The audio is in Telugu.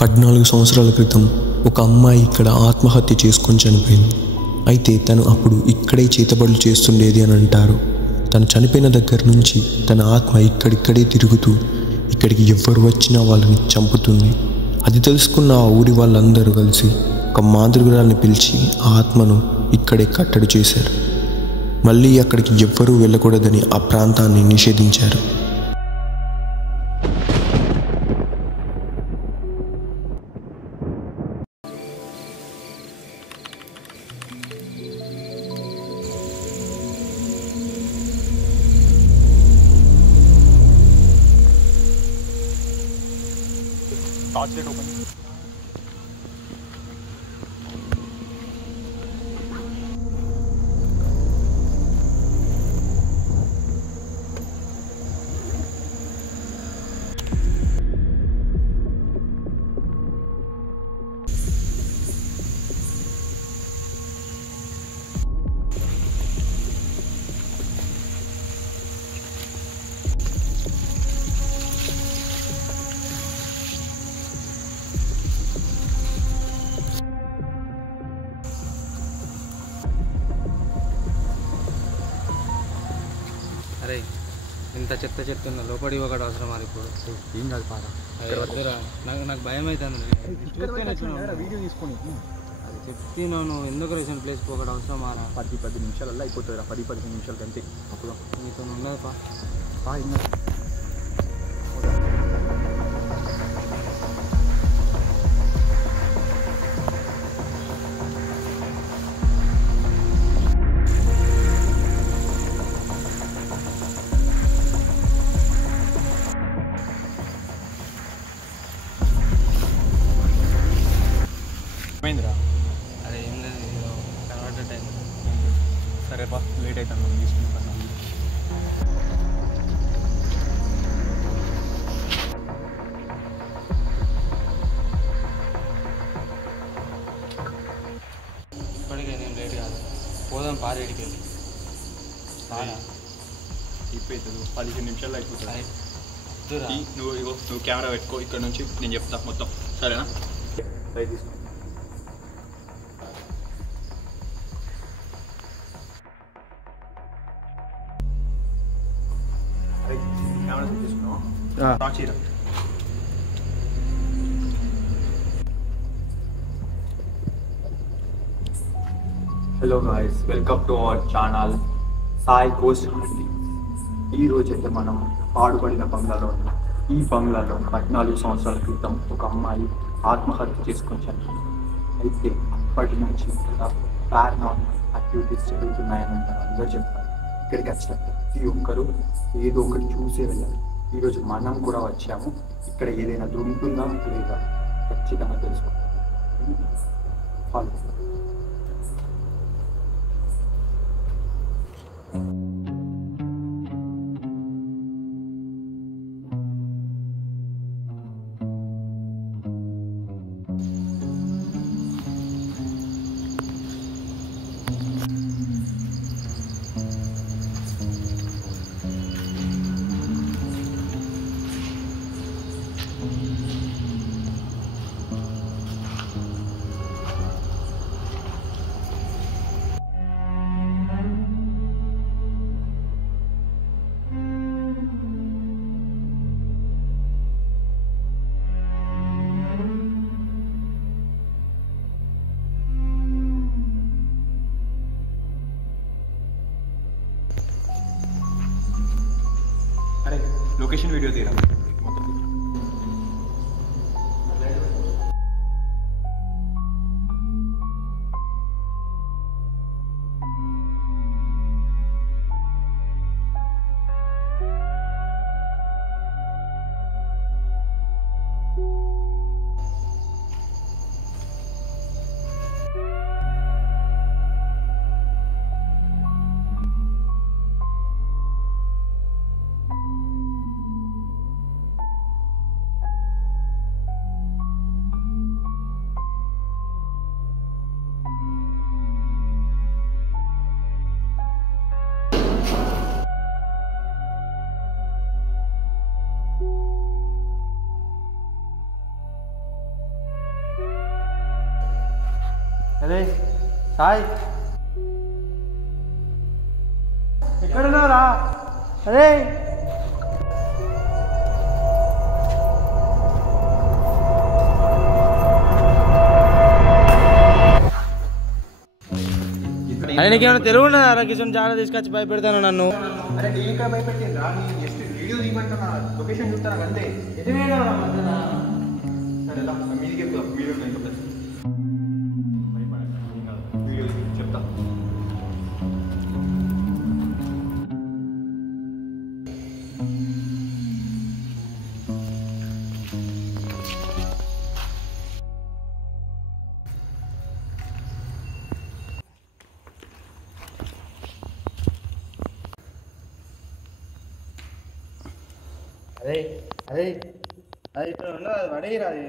14 సంవత్సరాల క్రితం ఒక అమ్మాయి ఇక్కడ ఆత్మహత్య చేసుకొని చనిపోయింది. అయితే తను అప్పుడు ఇక్కడే చేతబడులు చేస్తుండేది అని అంటారు. తను చనిపోయిన దగ్గర నుంచి తన ఆత్మ ఇక్కడిక్కడే తిరుగుతూ ఇక్కడికి ఎవ్వరు వచ్చినా వాళ్ళని చంపుతుంది. అది తెలుసుకున్న ఆ ఊరి వాళ్ళందరూ కలిసి ఒక మాంత్రికురాల్ని పిలిచి ఆ ఆత్మను ఇక్కడే కట్టడి చేశారు. మళ్ళీ అక్కడికి ఎవ్వరూ వెళ్ళకూడదని ఆ ప్రాంతాన్ని నిషేధించారు. Torch light open. అరే ఇంత చెత్త చెప్తున్నా లోపడి ఒకటి అవసరం అది ఇప్పుడు ఏం కాదు పారా నాకు భయం అవుతుంది. వీడియో తీసుకొని అది చెప్తున్నావు నువ్వు ఎందుకు రీసెంట్ ప్లేస్ ఒకటి అవసరం మారా 10 నిమిషాలల్లో అయిపోతుంది. 10-15 నిమిషాలు కంటే అప్పుడు నీతో ఉండదు పా ఇంకా ఏమైందిరా? అరే ఏం లేదు కనబడ్డ టైం. సరే బా లేట్ అవుతాను మనం తీసుకుని ఇప్పటికే నేను లేట్ కాదు. పోదాం పారేడికి వెళ్ళి అయిపోతుంది. 15 నిమిషాల్లో అయిపోతుంది. నువ్వు కెమెరా పెట్టుకో, ఇక్కడ నుంచి నేను చెప్తా మొత్తం. సరేనా? రైట్ తీసుకో. కెమెరా తీసుకున్నావా? Hello guys, welcome to our channel Sai ghost hunting. ఈరోజు అయితే మనం పాడుపడిన బంగ్లాలో ఉన్నాం. ఈ బంగ్లాలో 14 సంవత్సరాల క్రితం ఒక అమ్మాయి ఆత్మహత్య చేసుకొని చనిపోయింది. అయితే అప్పటి నుంచి ఇక్కడ పారానార్మల్ యాక్టివిటీస్ జరుగుతున్నాయని అంటారు. అందరూ చెప్తారు. ఇక్కడికి వచ్చిన ప్రతి ఒక్కరూ ఏదో ఒకటి చూసే వెళ్ళాలి. ఈరోజు మనం కూడా వచ్చాము. ఇక్కడ ఏదైనా దొరుకుతుందా లేదా ఖచ్చితంగా తెలుసుకుంటాం. ఫాలో. అరే లొకేషన్ వీడియో తీరా. అరే సాయ్ ఎక్కడున్నారా? అరే అరే నీకేమైనా తెలుగు ఉన్నదా? కిషన్ చాలా తీసుకొచ్చి భయపెడతాను నన్ను. అరే నేను ఇక్కడ భయపెట్టింది రా, నేను జస్ట్ వీడియో తీయమంటున్నా, లొకేషన్ చూస్తాను అంతే. సరే మీదికి ఎక్కుదాం, మీరు ఇంకా ప్లస్ వీడియో చెప్తా. అదే అదే అది ఇక్కడ ఉన్నది, అది పడేయరా. అది